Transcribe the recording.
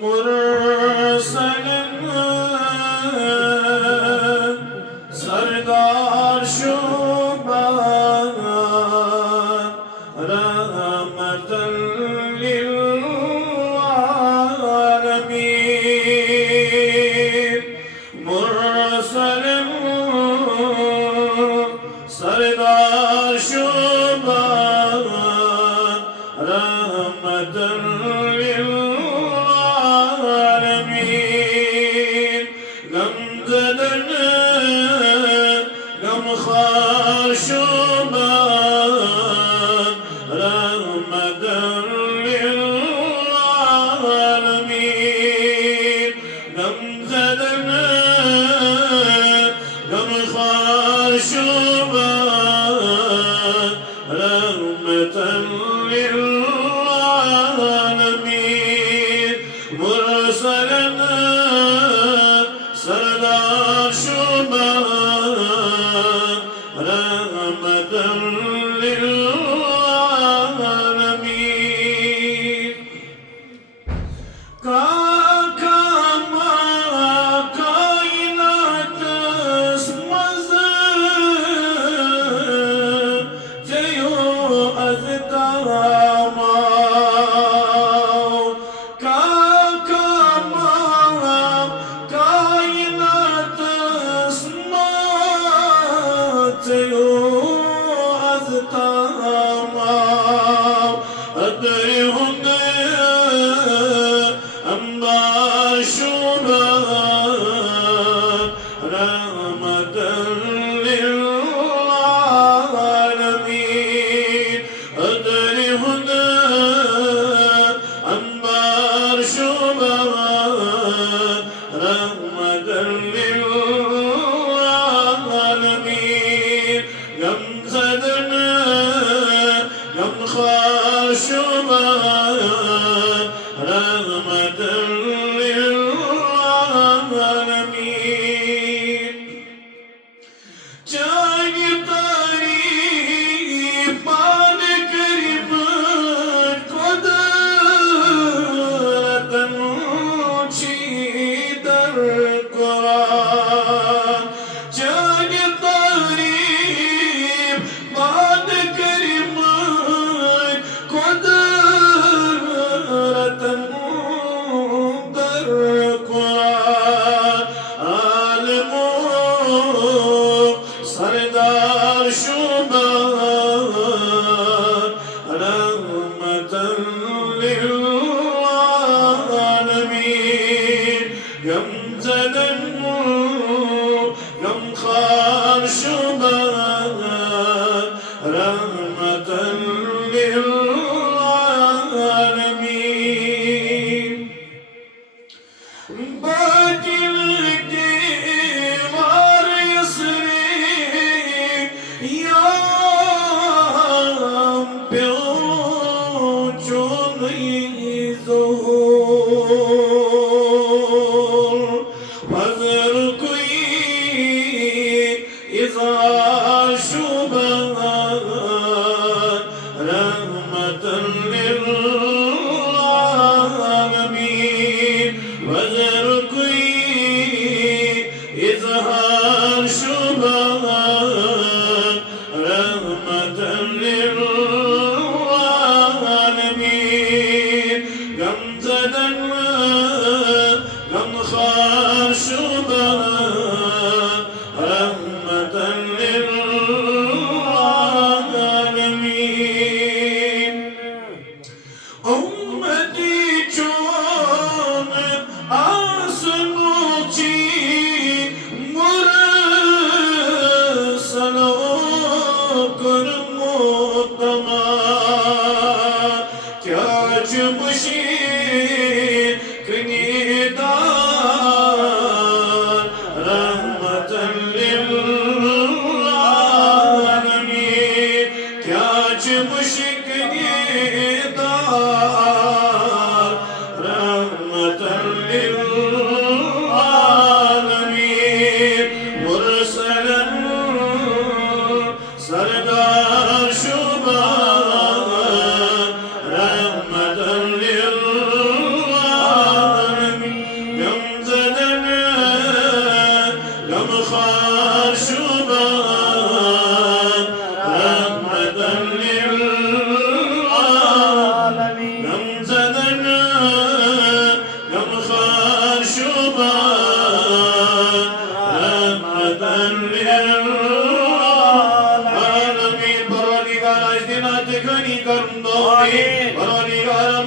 मुरसलन सरदार शुबान रहमतन लिल आलमीन मुरसलन सरदार शुबान रहमतन लिल आलमीन गमज़दन गमख़ार शुबान रहमतन लिल आलमीन गमज़दन गमख़ार शुबान रहमतन लिल आलमीन मुरसलन सरदार शुबान रहमतन लिल आलमीन कामा कायनात मज़ जयो अज़तामा कामा कायनात जयो अज़तामा अदर हुंदे अंबार शुबान रहमतन लिल आलमीन अदर हुंदे अंबार शुबान रहमतन लिल आलमीन गमज़दन गमख़ार शुबान रहमतन लिल आलमीन चाहे तारीफ़ पान करीम कुदरतन दर कुरान चाहे तारीफ़ पान करीम कुदरतन दर कुरान आलमो सरदार शुबान रहमतन लिल आलमीन गमज़दन गमख़ार शुबान रहमतन लिल आलमीन बातिल के वार यसरे याम प्यो जो नहीं ज़ोर फज़र कोई इज़हार शुबान रहमतन लिल आलमीन फज़र कोई इज़हार शुबान रहमतन लिल आलमीन गमज़दन गमख़ार शुबान रहमतन लिल आलमीन उम्मती चोन आसनोची मुरसलो करमो तमा क्या चुबशी कनीदार रहमतन लिल आलमीन क्या चुबशी कनीदार रहमतन लिल आलमीन मुरसलन सरदार शुबान रहमतन लिल आलमीन परवरदिगार इज्तिमा ते कनी करम दो परवरदिगार